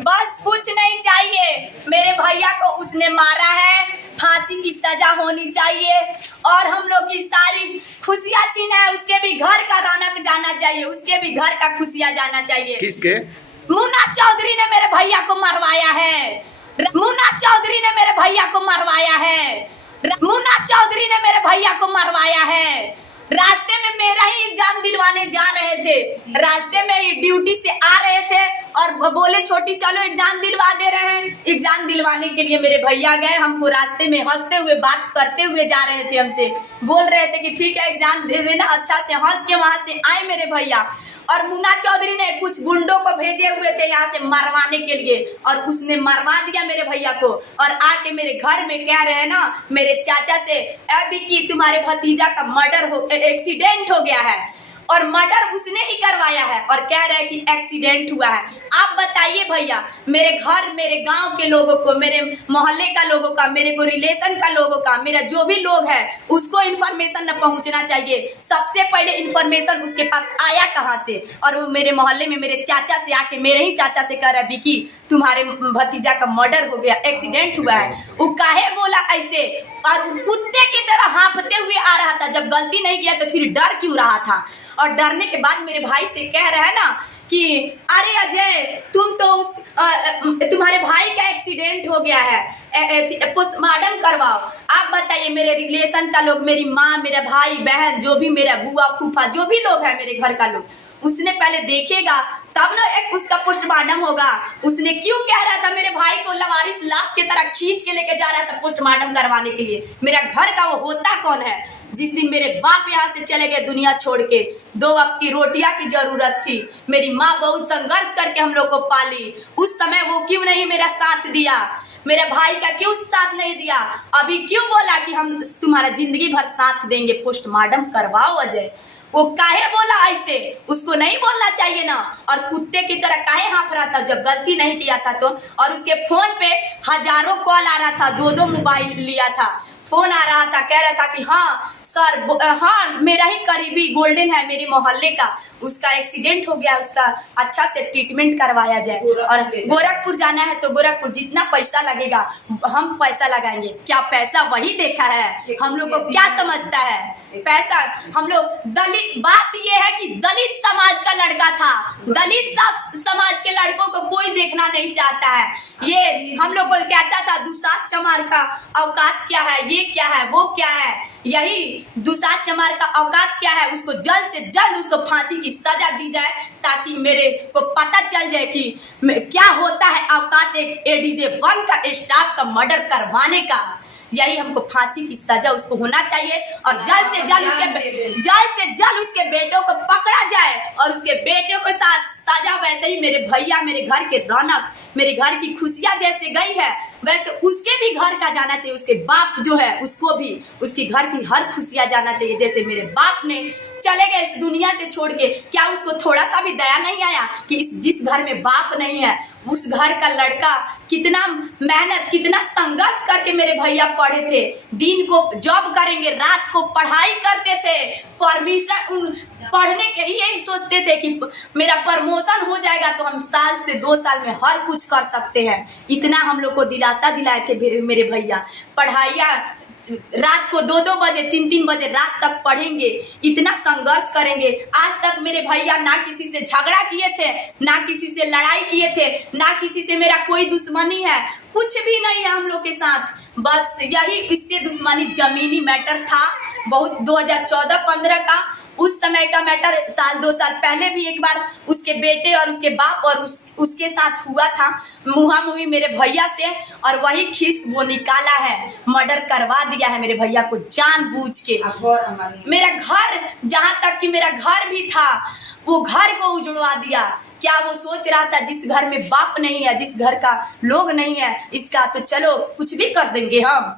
बस कुछ नहीं चाहिए, मेरे भैया को उसने मारा है, फांसी की सजा होनी चाहिए और हम लोग की सारी खुशियाँ छीना है। उसके भी घर का रौनक जाना चाहिए, उसके भी घर का खुशियाँ जाना चाहिए। किसके? मुन्ना चौधरी ने मेरे भैया को मरवाया है। मुन्ना चौधरी ने मेरे भैया को मरवाया है। मुन्ना चौधरी ने मेरे भैया को मरवाया है। रास्ते में मेरा ही एग्जाम दिलवाने जा रहे थे, रास्ते में ही ड्यूटी से आ रहे थे और बोले छोटी चलो एग्जाम दिलवा दे रहे हैं। एग्जाम दिलवाने के लिए मेरे भैया गए, हमको रास्ते में हंसते हुए बात करते हुए जा रहे थे, हमसे बोल रहे थे कि ठीक है एग्जाम दे देना। अच्छा से हंस के वहां से आए मेरे भैया और मुन्ना चौधरी ने कुछ गुंडों को भेजे हुए थे यहाँ से मरवाने के लिए और उसने मरवा दिया मेरे भैया को। और आके मेरे घर में कह रहे हैं ना मेरे चाचा से, अभी कि तुम्हारे भतीजा का मर्डर हो, एक्सीडेंट हो गया है और मर्डर उसने ही करवाया है और कह रहे हैं कि एक्सीडेंट हुआ है। आप बताइए भैया, मेरे घर, मेरे गांव के लोगों को, मेरे मोहल्ले का लोगों का, मेरे को रिलेशन का लोगों का, मेरा जो भी लोग है उसको इन्फॉर्मेशन न पहुंचना चाहिए। सबसे पहले इन्फॉर्मेशन उसके पास आया कहाँ से? और वो मेरे मोहल्ले में मेरे चाचा से आके, मेरे ही चाचा से कह रहा है विकी तुम्हारे भतीजा का मर्डर हो गया, एक्सीडेंट हुआ है। वो काहे बोला ऐसे? और कुत्ते की तरह हाँफते हुए आ रहा था, जब गलती नहीं किया तो फिर डर क्यों रहा था? और डरने के बाद मेरे भाई से कह रहा है ना कि अरे अजय तुम तो तुम्हारे भाई का एक्सीडेंट हो गया है, पोस्टमार्टम करवाओ। आप बताइए, मेरे रिलेशन का लोग, मेरी माँ, मेरा भाई बहन, जो भी मेरा बुआ फूफा जो भी लोग है मेरे घर का लोग, उसने पहले देखेगा तब ना एक उसका पोस्टमार्टम होगा। उसने क्यों कह रहा था मेरे भाई को लवारिस लाश की तरह खींच के लेके जा रहा था पोस्टमार्टम करवाने के लिए? मेरा घर का वो होता कौन है? जिस दिन मेरे बाप यहाँ से चले गए दुनिया छोड़ के, 2 वक्त की रोटियां की जरूरत थी, मेरी माँ बहुत संघर्ष करके हम लोग को पाली, उस समय वो क्यों नहीं मेरा साथ दिया? मेरे भाई का क्यों साथ नहीं दिया? अभी क्यों बोला कि हम तुम्हारा जिंदगी भर साथ देंगे? पोस्टमार्टम करवाओ अजय। वो काहे बोला ऐसे? उसको नहीं बोलना चाहिए ना। और कुत्ते की तरह काहे हाँफ रहा था जब गलती नहीं किया था तो? और उसके फोन पे हजारों कॉल आ रहा था, 2 मोबाइल लिया था, फोन आ रहा था, कह रहा था कि हाँ सर, हाँ मेरा ही करीबी गोल्डन है मेरे मोहल्ले का, उसका एक्सीडेंट हो गया, उसका अच्छा से ट्रीटमेंट करवाया जाए। और गोरखपुर जाना है तो गोरखपुर जितना पैसा लगेगा हम पैसा लगाएंगे। क्या पैसा वही देखा है? हम लोग को क्या समझता है पैसा? हम लोग दलित, बात ये है कि दलित समाज का लड़का था, दलित समाज के लड़कों को कोई देखना नहीं चाहता है। ये हम लोग को कहता था दुसाध चमार का औकात क्या है, ये क्या है, वो क्या है। यही दुसाध चमार का औकात क्या है, उसको जल्द से जल्द उसको फांसी की सजा दी जाए ताकि मेरे को पता चल जाए कि क्या होता है औकात एक ADJ 1 का स्टाफ का मर्डर करवाने का। यही हमको फांसी की सजा उसको होना चाहिए और जल्द से जल्द उसके बेटों को पकड़ा जाए और उसके बेटों के साथ सजा। वैसे ही मेरे भैया, मेरे घर के रौनक, मेरे घर की खुशियां जैसे गई है वैसे उसके भी घर का जाना चाहिए। उसके बाप जो है उसको भी उसकी घर की हर खुशियां जाना चाहिए। जैसे मेरे बाप ने चले गए इस दुनिया से छोड़ के, क्या उसको थोड़ा सा भी दया नहीं आया कि जिस घर में बाप नहीं है उस घर का लड़का कितना मेहनत, कितना संघर्ष करके मेरे भैया पढ़े थे। दिन को जॉब करेंगे, रात को पढ़ाई करते थे, परमिशन पढ़ने के यही सोचते थे कि मेरा प्रमोशन हो जाएगा तो हम साल से 2 साल में हर कुछ कर सकते हैं। इतना हम लोग को दिलासा दिलाए थे मेरे भैया। पढ़ाइया रात को 2-2 बजे, 3-3 बजे रात तक पढ़ेंगे, इतना संघर्ष करेंगे। आज तक मेरे भैया ना किसी से झगड़ा किए थे, ना किसी से लड़ाई किए थे, ना किसी से मेरा कोई दुश्मनी है, कुछ भी नहीं है हम लोग के साथ। बस यही इससे दुश्मनी जमीनी मैटर था बहुत, 2014-15 का उस समय का मैटर। 1-2 साल पहले भी एक बार उसके बेटे और उसके बाप और उसके साथ हुआ था मुहामुही मेरे भैया से, और वही खीस वो निकाला है, मर्डर करवा दिया है मेरे भैया को जानबूझ के। मेरा घर, जहाँ तक कि मेरा घर भी था वो घर को उजड़वा दिया। क्या वो सोच रहा था जिस घर में बाप नहीं है, जिस घर का लोग नहीं है, इसका तो चलो कुछ भी कर देंगे हम।